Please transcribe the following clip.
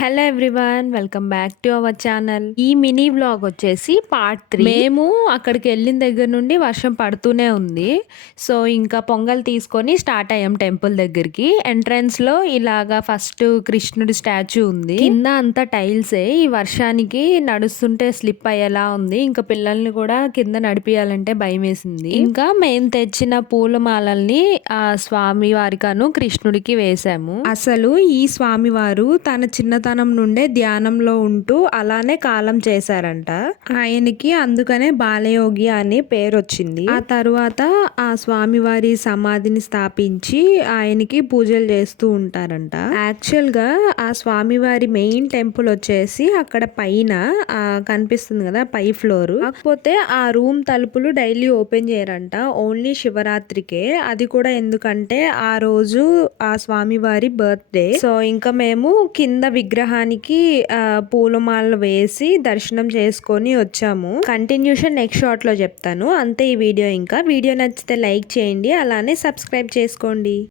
Hello everyone, welcome back to our channel. ఈ mini vlog వచ్చేసి part 3. మేము అక్కడికి వెళ్ళిన దగ్గర నుండి వర్షం పడుతూనే ఉంది. సో ఇంకా పొంగల్ తీసుకొని స్టార్ట్ అయ్యాం టెంపుల్ దగ్గరికి. ఎంట్రన్స్ లో ఇలాగా ఫస్ట్ కృష్ణుడి స్టాచ్యూ ఉంది, కింద అంతా టైల్సే. ఈ వర్షానికి నడుస్తుంటే స్లిప్ అయ్యేలా ఉంది. ఇంకా పిల్లల్ని కూడా కింద నడిపియాలంటే భయం వేసింది. ఇంకా మేము తెచ్చిన పూలమాలల్ని ఆ స్వామి వారికను కృష్ణుడికి వేసాము. అసలు ఈ స్వామివారు తన చిన్నతనం నుండే ధ్యానంలో ఉంటూ అలానే కాలం చేశారంట. ఆయనకి అందుకనే బాలయోగి అనే పేరు వచ్చింది. ఆ తరువాత ఆ స్వామివారి సమాధిని స్థాపించి ఆయనకి పూజలు చేస్తూ ఉంటారంట. యాక్చువల్ గా ఆ స్వామివారి మెయిన్ టెంపుల్ వచ్చేసి అక్కడ పైన కనిపిస్తుంది కదా, పై ఫ్లోర్. కాకపోతే ఆ రూమ్ తలుపులు డైలీ ఓపెన్ చేయరంట, ఓన్లీ శివరాత్రికే. అది కూడా ఎందుకంటే ఆ రోజు ఆ స్వామివారి బర్త్డే. సో ఇంకా మేము కింద విగ్రహానికి పూలమాలలు వేసి దర్శనం చేసుకొని వచ్చాము. కంటిన్యూషన్ నెక్స్ట్ షార్ట్ లో చెప్తాను. అంతే ఈ వీడియో. ఇంకా వీడియో నచ్చితే లైక్ చేయండి, అలానే సబ్స్క్రైబ్ చేసుకోండి.